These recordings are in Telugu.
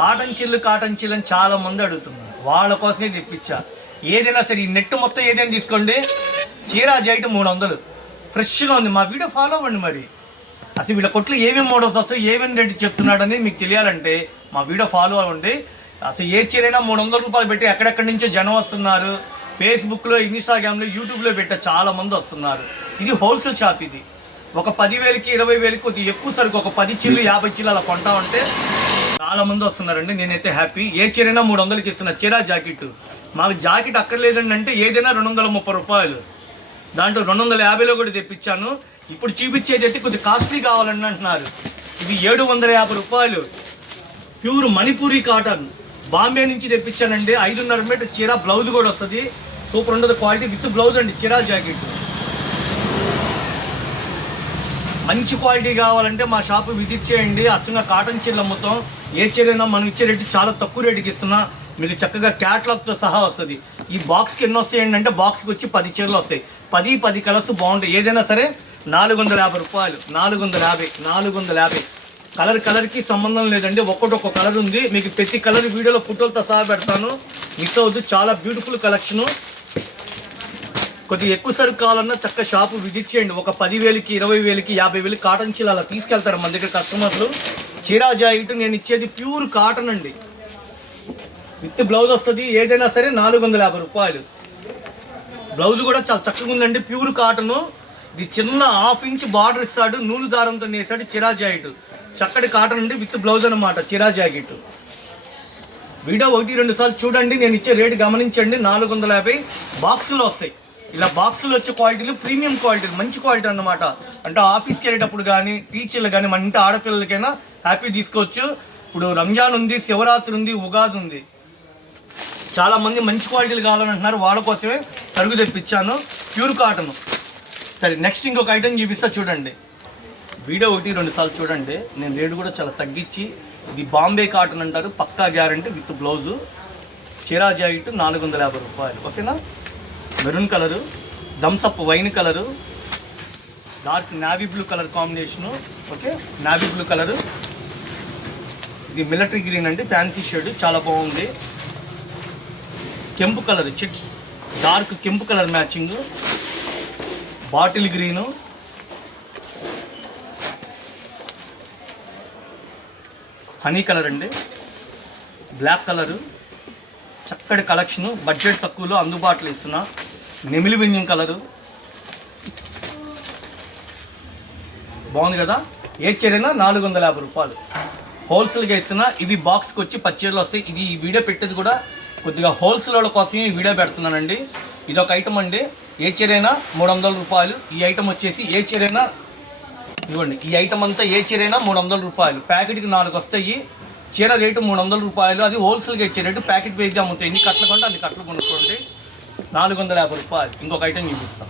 కాటన్ చిల్లు అని చాలా మంది అడుగుతున్నారు, వాళ్ళ కోసమే తెప్పించా. ఏదైనా సరే ఈ నెట్ మొత్తం ఏదైనా తీసుకోండి, చీరా జాకెట్ 300 ఫ్రెష్గా ఉంది. మా వీడియో ఫాలో అవ్వండి. మరి అసలు వీళ్ళ కొట్లు ఏమేమి మోడల్స్ వస్తాయి, ఏమేమి రేటు చెప్తున్నాడని మీకు తెలియాలంటే మా వీడియో ఫాలో అవ్వండి. అసలు ఏ చీరైనా 300 రూపాయలు పెట్టి ఎక్కడెక్కడి నుంచో జనం వస్తున్నారు. ఫేస్బుక్లో, ఇన్స్టాగ్రామ్లో, యూట్యూబ్లో పెట్టే చాలా మంది వస్తున్నారు. ఇది హోల్సేల్ షాప్. ఇది ఒక 10,000కి 20,000కి కొద్దిగా ఎక్కువ సరుకు, ఒక 10 చిల్లు 50 చిల్లు అలా కొంటా ఉంటే చాలా మంది వస్తున్నారండి. నేనైతే హ్యాపీ. ఏ చీరైనా 300కి ఇస్తున్నా. చీరా జాకెట్ మాకు జాకెట్ అక్కర్లేదండి అంటే ఏదైనా 230 రూపాయలు. దాంట్లో 250లో కూడా తెప్పించాను. ఇప్పుడు చూపించేది అయితే కొద్దిగా కాస్ట్లీ కావాలని అంటున్నారు. ఇది 750 రూపాయలు ప్యూర్ మణిపూరి కాటన్, బాంబే నుంచి తెప్పించానండి. 5.5 మీటర్ చీర, బ్లౌజ్ కూడా వస్తుంది. సూపర్ ఉండదు క్వాలిటీ విత్ బ్లౌజ్ అండి. చీరా జాకెట్ మంచి క్వాలిటీ కావాలంటే మా షాపు విజిట్ చేయండి. అచ్చంగా కాటన్ చీరలు అమ్ముతాం. ఏ చీరైనా మనం ఇచ్చే రేటు చాలా తక్కువ రేటుకి ఇస్తున్నా. మీకు చక్కగా క్యాటలాగ్తో సహా వస్తుంది. ఈ బాక్స్కి ఎన్ని వస్తాయండి అంటే బాక్స్కి వచ్చి 10 చీరలు వస్తాయి. 10 కలర్స్ బాగుంటాయి. ఏదైనా సరే 450 రూపాయలు. 450 కలర్కి సంబంధం లేదండి. ఒక్కొక్క కలర్ ఉంది. మీకు ప్రతి కలర్ వీడియోలో ఫోటోలతో సహా పెడతాను, మిస్ అవ్వద్దు. చాలా బ్యూటిఫుల్ కలెక్షను. కొద్దిగా ఎక్కువ సరుకు కావాలన్నా చక్క షాపు విజిట్ చేయండి. ఒక 10,000కి 20,000కి 50,000 కాటన్ చీరలు అలా తీసుకెళ్తారు మన దగ్గర కస్టమర్లు. చీరా జాకెట్ నేను ఇచ్చేది ప్యూర్ కాటన్ అండి, విత్ బ్లౌజ్ వస్తుంది. ఏదైనా సరే 450 రూపాయలు. బ్లౌజ్ కూడా చాలా చక్కగా ఉందండి, ప్యూర్ కాటను. ఇది చిన్న 1/2 ఇంచ్ బార్డర్ ఇస్తాడు, నూలు దారంతో నేసాడు. చీరా జాకెట్ చక్కటి కాటన్ అండి, విత్ బ్లౌజ్ అనమాట. చీరా జాకెట్ వీడియో 1-2 సార్లు చూడండి. నేను ఇచ్చే రేటు గమనించండి. 450 బాక్సులు వస్తాయి. ఇలా బాక్సులు వచ్చే క్వాలిటీలు ప్రీమియం క్వాలిటీలు, మంచి క్వాలిటీ అన్నమాట. అంటే ఆఫీస్కి వెళ్ళేటప్పుడు కానీ, టీచర్లు కానీ, మన ఇంటి ఆడపిల్లలకైనా హ్యాపీ తీసుకోవచ్చు. ఇప్పుడు రంజాన్ ఉంది, శివరాత్రి ఉంది, ఉగాది ఉంది. చాలామంది మంచి క్వాలిటీలు కావాలని అంటున్నారు. వాళ్ళ కోసమే సరుకు తెప్పించాను, ప్యూర్ కాటన్. సరే, నెక్స్ట్ ఇంకొక ఐటెం చూపిస్తా చూడండి. వీడియో 1-2 సార్లు చూడండి. నేను రేటు కూడా చాలా తగ్గించి, ఇది బాంబే కాటన్ అంటారు, పక్కా గ్యారంటీ విత్ బ్లౌజు. చీరా జాకెట్ 450 రూపాయలు. ఓకేనా? Maroon colour, Thums Up wine colour, dark navy blue colour combination. Okay, navy blue colour. ఇది మిలిటరీ గ్రీన్ అండి, ఫ్యాన్సీ షేడ్, చాలా బాగుంది. కెంపు కలర్, డార్క్ కెంపు colour matching. Bottle green, honey colour అండి, బ్లాక్ కలరు. చక్కటి కలెక్షను, బడ్జెట్ తక్కువలో అందుబాటులో ఇస్తున్నా. నెమిలి విన్యం కలరు బాగుంది కదా. ఏ చీరైనా 450 రూపాయలు హోల్సేల్గా ఇస్తున్నా. ఇవి బాక్స్కి వచ్చి 10 చీరలు వస్తాయి. ఇది ఈ వీడియో పెట్టేది కూడా కొద్దిగా హోల్సేల్ వాళ్ళ కోసమే ఈ వీడియో పెడుతున్నానండి. ఇది ఒక ఐటమ్ అండి. ఏ చీరైనా 300 రూపాయలు. ఈ ఐటమ్ వచ్చేసి ఏ చీరైనా ఇవ్వండి. ఈ ఐటమ్ అంతా ఏ చీరైనా 300 రూపాయలు. ప్యాకెట్కి 4 వస్తాయి. చీర రేటు 300 రూపాయలు. అది హోల్సేల్గా ఇచ్చే రేటు. ప్యాకెట్ వేసి అమ్ముతాయి. ఎన్ని కట్టలు కొంటే అన్ని కట్టలు కొనుక్కోండి. 450 రూపాయలు. ఇంకొక ఐటెం చూపిస్తాం.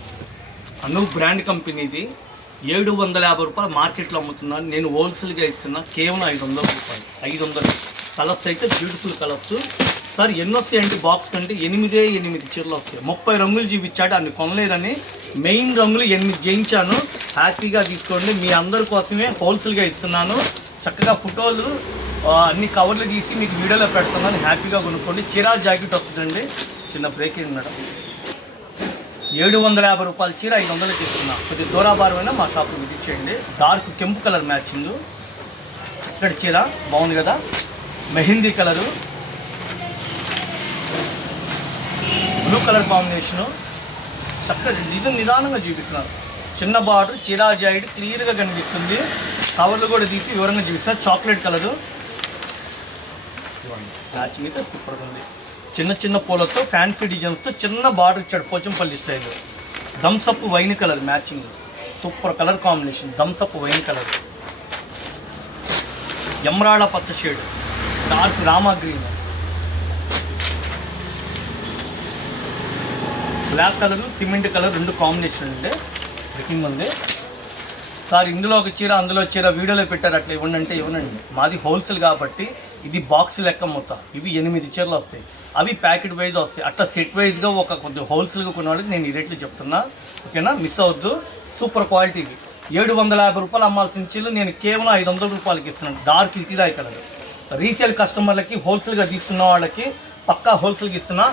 అను బ్రాండ్ కంపెనీది 750 రూపాయలు మార్కెట్లో అమ్ముతున్నాను. నేను హోల్సేల్గా ఇస్తున్నా కేవలం 500 రూపాయలు. 500 కలర్స్ అయితే బ్యూటిఫుల్ కలర్స్. సార్ ఎన్ని వస్తాయండి బాక్స్ కంటే? 8 చీరలు వస్తాయి. 30 రంగులు చూపించాడు, అన్ని కొనలేదని మెయిన్ రంగులు 8 చేయించాను. హ్యాపీగా తీసుకోండి. మీ అందరి కోసమే హోల్సేల్గా ఇస్తున్నాను. చక్కగా ఫోటోలు అన్ని కవర్లు తీసి మీకు వీడియోలో పెడుతున్నాను. హ్యాపీగా కొనుక్కోండి. చీరా జాకెట్ వస్తుందండి. చిన్న బ్రేక్ అయింది మేడం. 750 రూపాయల చీర 500కి ఇస్తున్నా. కొద్ది దూరాభారమైన మా షాప్లో విజిట్ చేయండి. డార్క్ కెంపు కలర్ మ్యాచింగ్, చక్కటి చీర బాగుంది కదా. Mehndi colour, blue colour combination. చక్కటి నిదానంగా చూపిస్తున్నారు. చిన్న బార్డర్, చీరా జాకెట్ క్లియర్గా కనిపిస్తుంది. కవర్లు కూడా తీసి వివరంగా చూపిస్తారు. చాక్లెట్ కలరు మ్యాచింగ్ అయితే సూపర్గా ఉంది. చిన్న పూలతో ఫ్యాన్సీ డిజైన్స్తో చిన్న బార్డర్ ఇచ్చాడు, Pochampally style. Thums Up wine colour matching, super colour combination. Thums Up wine colour, emerald పచ్చ షేడ్, డార్క్ రామా green, black colour, cement colour, 2 combination ఉండే బ్రేకింగ్ ఉంది. సార్ ఇందులో ఒక చీర అందులో చీర వీడియోలో పెట్టారు, అట్లా ఇవ్వండి అంటే ఇవ్వనండి. మాది హోల్సేల్ కాబట్టి ఇది బాక్స్ లెక్క మొత్తం. ఇవి 8 చీరలు వస్తాయి. అవి ప్యాకెట్ వైజ్ వస్తాయి. అట్లా సెట్ వైజ్గా ఒక కొద్దిగా హోల్సేల్గా కొన్న వాళ్ళకి నేను ఈ రేట్లు చెప్తున్నా. ఓకేనా? మిస్ అవ్వద్దు. Super quality. 750 రూపాయలు అమ్మాల్సిన చీరలు నేను కేవలం 500 రూపాయలకి ఇస్తున్నాను. డార్క్ ఇటిరాయి కలర్, రీసేల్ కస్టమర్లకి హోల్సేల్గా తీసుకున్న వాళ్ళకి పక్కా హోల్సేల్కి ఇస్తున్నా.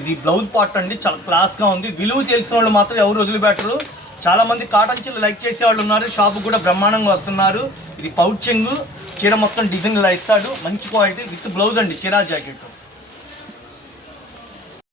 ఇది బ్లౌజ్ పార్ట్ అండి, చాలా క్లాస్గా ఉంది. విలువ తెలిసిన వాళ్ళు మాత్రం ఎవరు వదిలిపెట్టరు. చాలామంది కాటన్ చీరలు లైక్ చేసే వాళ్ళు ఉన్నారు, షాపు కూడా బ్రహ్మాండంగా వస్తున్నారు. ఇది పౌచింగ్ చీర మొత్తం డిజైన్ ఇలా ఇస్తాడు, మంచి క్వాలిటీ విత్ బ్లౌజ్ అండి, చీరా జాకెట్.